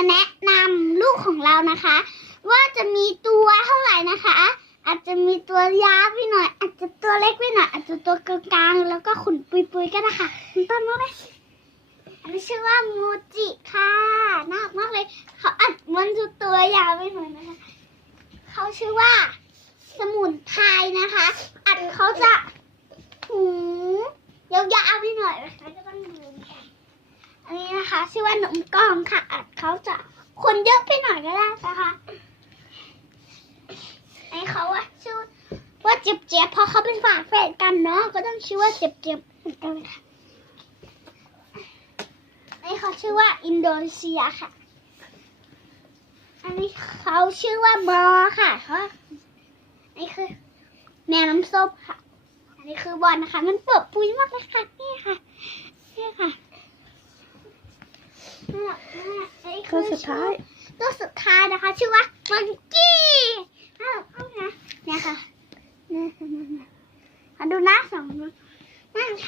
มาแนะนำลูกของเรานะคะ ว่าจะมีตัวเท่าไหร่นะคะ อาจจะมีตัวยาวไปหน่อย อาจจะตัวเล็กไปหน่อย อาจจะตัวกลางๆแล้วก็ขุนปุยๆก็ได้ค่ะต้นมากเลยอันนี้ชื่อว่ามูจิค่ะน่ารักมากเลยเขาอัดมันจะตัวยาวไปหน่อยนะคะเขาชื่อว่าสมุนไพรนะคะ อัดเขาจะหูยาวๆไปหน่อยนะคะก็ต้องดู ชื่อว่าหนมกล้องค่ะอัดเขาจะคนเยอะไปหน่อยก็ได้นะคะไอเขาอะชื่อว่าเจ็บเจ็บเพราะเขาเป็นฝาแฝดกันเนาะก็ต้องชื่อว่าเจ็บเจ็บเหมือนกันค่ะไอเขาชื่อว่าอินโดนีเซียค่ะ อันนี้เขาชื่อว่ามอค่ะเขาอันนี้คือแมวน้ำส้มค่ะ อันนี้คือบอลนะคะ มันเปิดปุยมากเลยค่ะนี่ค่ะ นี่ค่ะน่ารักมากอันนี้คื ตัวสุดท้าย ตัวสุดท้ายนะคะ ชื่อว่ามังกี้น่ารักมากนะเนี่ยค่ะนี่ค่ะนี่ค่ะอะดูนะสองนะน่า